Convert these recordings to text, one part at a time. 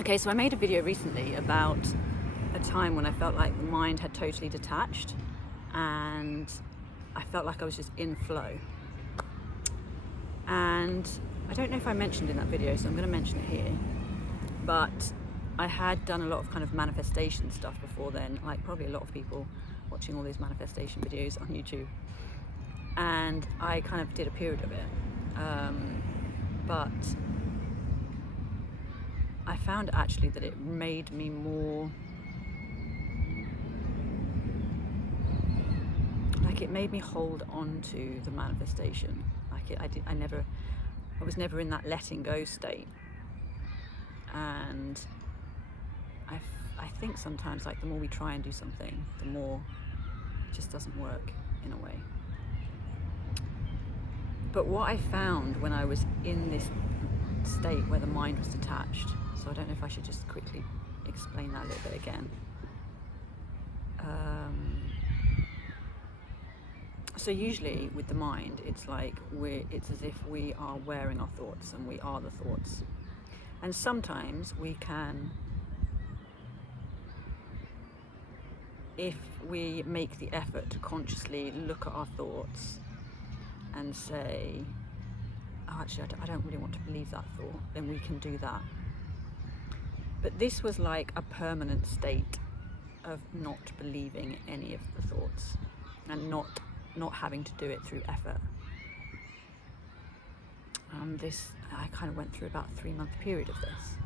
Okay, so I made a video recently about a time when I felt like the mind had totally detached and I felt like I was just in flow. And I don't know if I mentioned in that video, so I'm going to mention it here, but I had done a lot of kind of manifestation stuff before then, like probably a lot of people watching all these manifestation videos on YouTube, and I kind of did a period of it, but I found actually that it made me more, like it made me hold on to the manifestation. Like I was never in that letting go state. And I think sometimes, like, the more we try and do something, the more it just doesn't work in a way. But what I found when I was in this state where the mind was detached, so I don't know if I should just quickly explain that a little bit again. So usually with the mind, it's like it's as if we are wearing our thoughts and we are the thoughts. And sometimes we can, if we make the effort to consciously look at our thoughts and say, oh, actually, I don't really want to believe that thought, then we can do that. But this was like a permanent state of not believing any of the thoughts and not having to do it through effort. I kind of went through about a 3-month period of this.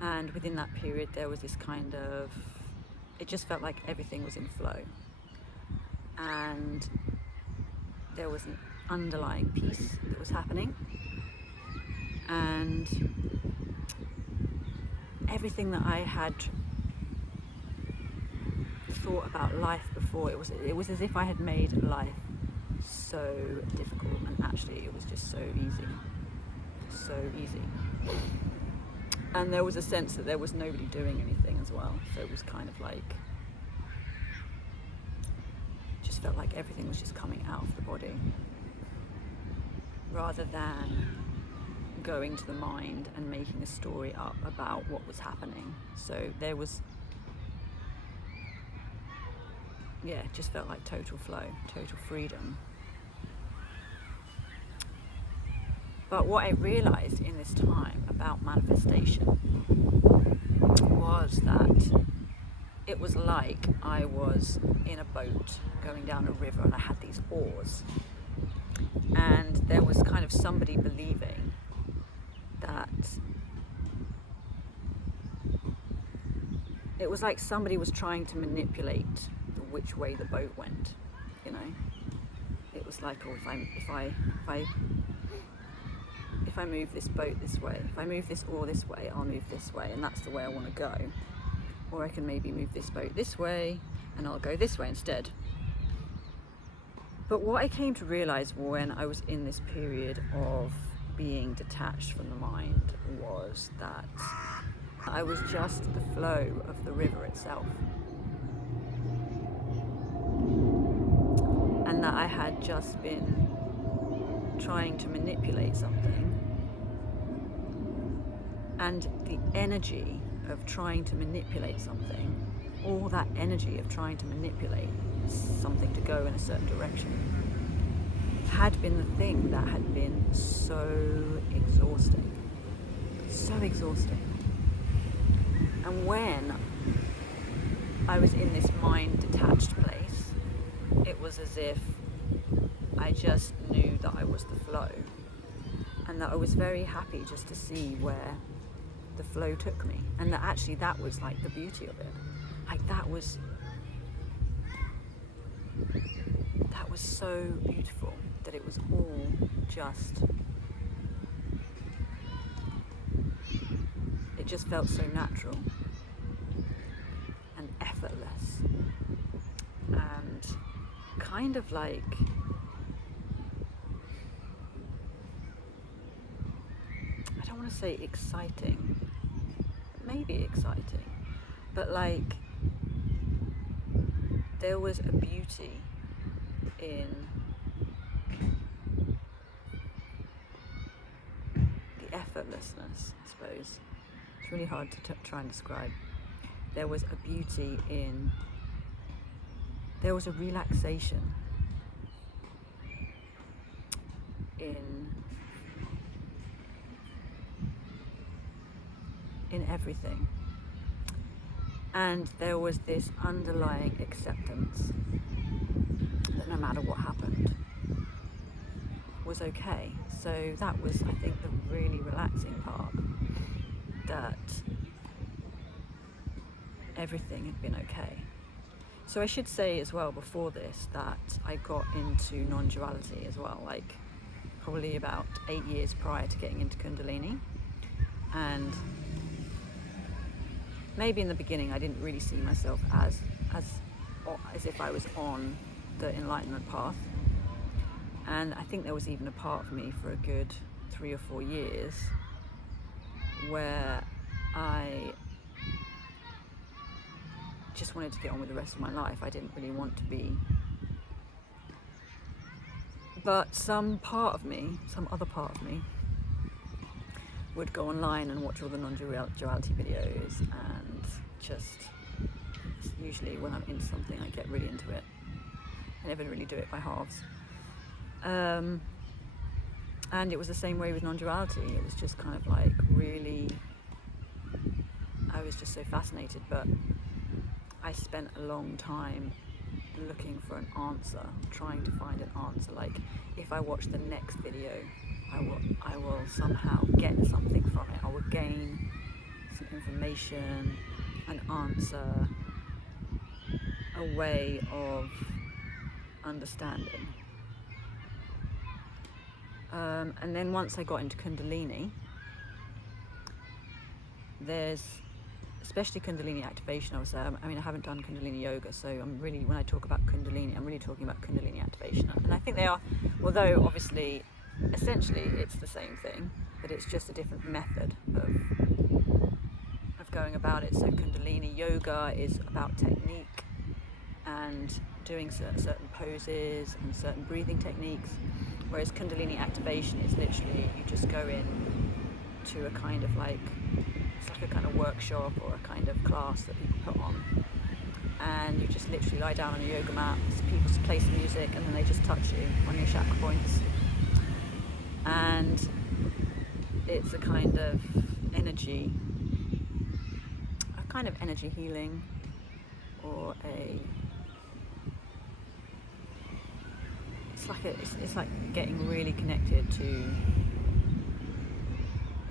And within that period, there was this kind of, it just felt like everything was in flow. And there was an underlying peace that was happening. And everything that I had thought about life before, it was as if I had made life so difficult, and actually it was just so easy. And there was a sense that there was nobody doing anything as well, so it was kind of like, just felt like everything was just coming out of the body rather than going to the mind and making a story up about what was happening. So there was, it just felt like total flow, total freedom. But what I realized in this time about manifestation was that it was like I was in a boat going down a river and I had these oars, and there was kind of somebody believing that it was like somebody was trying to manipulate which way the boat went, you know. It was like, oh, if I move this boat this way, if I move this oar this way, I'll move this way, and that's the way I want to go. Or I can maybe move this boat this way and I'll go this way instead. But what I came to realize when I was in this period of being detached from the mind was that I was just the flow of the river itself. And that I had just been trying to manipulate something. And the energy of trying to manipulate something, all that energy of trying to manipulate something to go in a certain direction, had been the thing that had been so exhausting. So exhausting. And when I was in this mind-detached place, it was as if I just knew that I was the flow, and that I was very happy just to see where the flow took me, and that actually that was like the beauty of it. Like that was so beautiful, that it was all just, it just felt so natural and effortless and kind of like, I don't want to say exciting, maybe exciting, but like there was a beauty in the effortlessness, I suppose. It's really hard to try and describe. There was a beauty there was a relaxation in everything. And there was this underlying acceptance that no matter what happened was okay. So that was, I think, the really relaxing part, that everything had been okay. So I should say as well before this that I got into non-duality as well, like probably about 8 years prior to getting into Kundalini. And maybe in the beginning I didn't really see myself as if I was on the enlightenment path. And I think there was even a part of me for a good 3 or 4 years where I just wanted to get on with the rest of my life. I didn't really want to be. But some other part of me would go online and watch all the non-duality videos, and just, usually when I'm into something I get really into it. I never really do it by halves. And it was the same way with non-duality. It was just kind of like really, I was just so fascinated, but I spent a long time looking for an answer, trying to find an answer. Like, if I watch the next video, I will somehow get something from it. I will gain some information, an answer, a way of understanding. And then once I got into Kundalini, there's, especially Kundalini Activation, I would say, I mean, I haven't done Kundalini Yoga, so when I talk about Kundalini, I'm really talking about Kundalini Activation. And I think they are, although obviously, essentially it's the same thing, but it's just a different method of going about it. So Kundalini Yoga is about technique and doing certain poses and certain breathing techniques, whereas Kundalini Activation is literally, you just go in to a kind of like, it's like a kind of workshop or a kind of class that people put on, and you just literally lie down on a yoga mat, people play some music, and then they just touch you on your chakra points, and it's a kind of energy healing, or it's like getting really connected to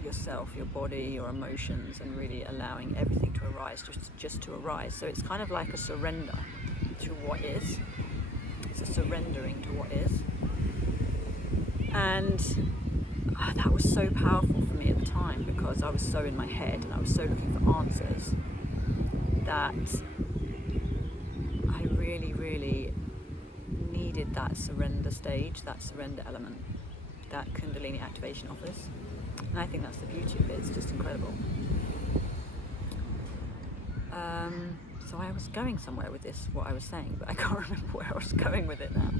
yourself, your body, your emotions, and really allowing everything to arise, just to arise. So it's kind of like a surrender to what is. It's a surrendering to what is. And that was so powerful for me at the time, because I was so in my head and I was so looking for answers, that I really, really needed that surrender stage, that surrender element that Kundalini Activation offers. And I think that's the beauty of it. It's just incredible. So I was going somewhere with this, what I was saying, but I can't remember where I was going with it now.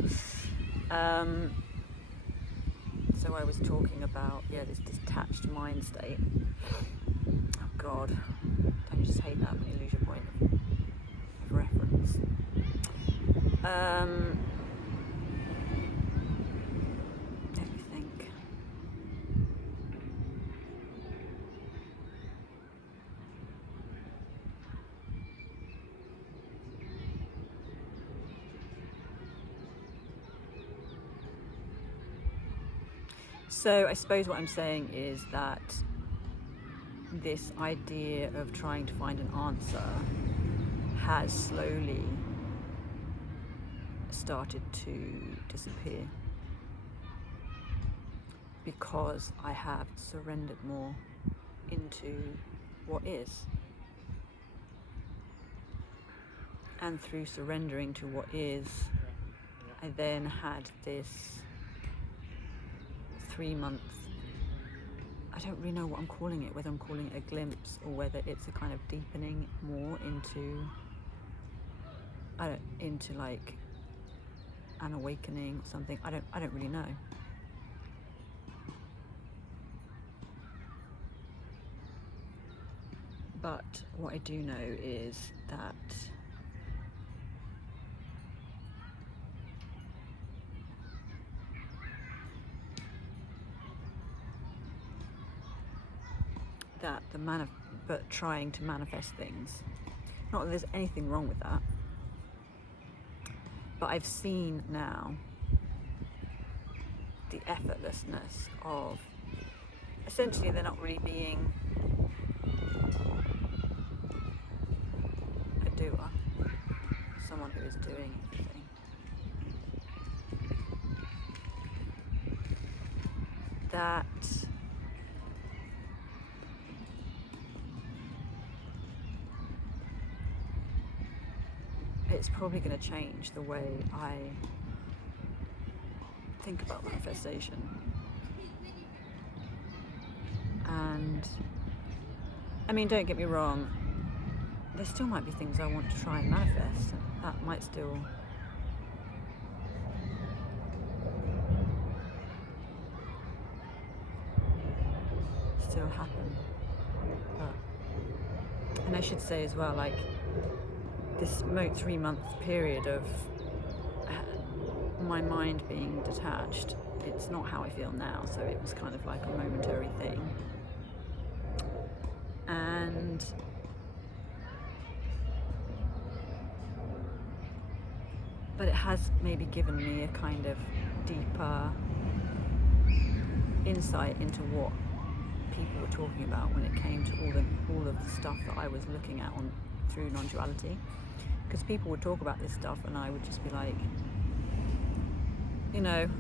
So I was talking about, this detached mind state. Oh God, don't you just hate that when you lose your point of reference? Let me think. So I suppose what I'm saying is that this idea of trying to find an answer has slowly started to disappear, because I have surrendered more into what is. And through surrendering to what is, I then had this 3-month, I don't really know what I'm calling it, whether I'm calling it a glimpse or whether it's a kind of deepening more into like an awakening or something. I don't really know. But what I do know is that but trying to manifest things, not that there's anything wrong with that, but I've seen now the effortlessness of, essentially they're not really being a doer, someone who is doing everything. That it's probably going to change the way I think about manifestation. And I mean, don't get me wrong, there still might be things I want to try and manifest. That might still happen. And I should say as well, like, this 3-month period of my mind being detached, it's not how I feel now, so it was kind of like a momentary thing. But it has maybe given me a kind of deeper insight into what people were talking about when it came to all of the stuff that I was looking at through non-duality. Because people would talk about this stuff and I would just be like,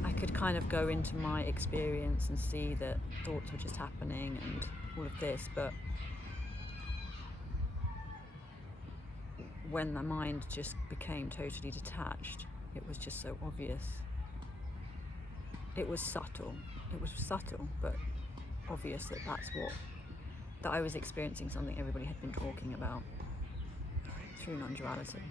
I could kind of go into my experience and see that thoughts were just happening and all of this, but when the mind just became totally detached, it was just so obvious. It was subtle, but obvious that that I was experiencing something everybody had been talking about through non-duality.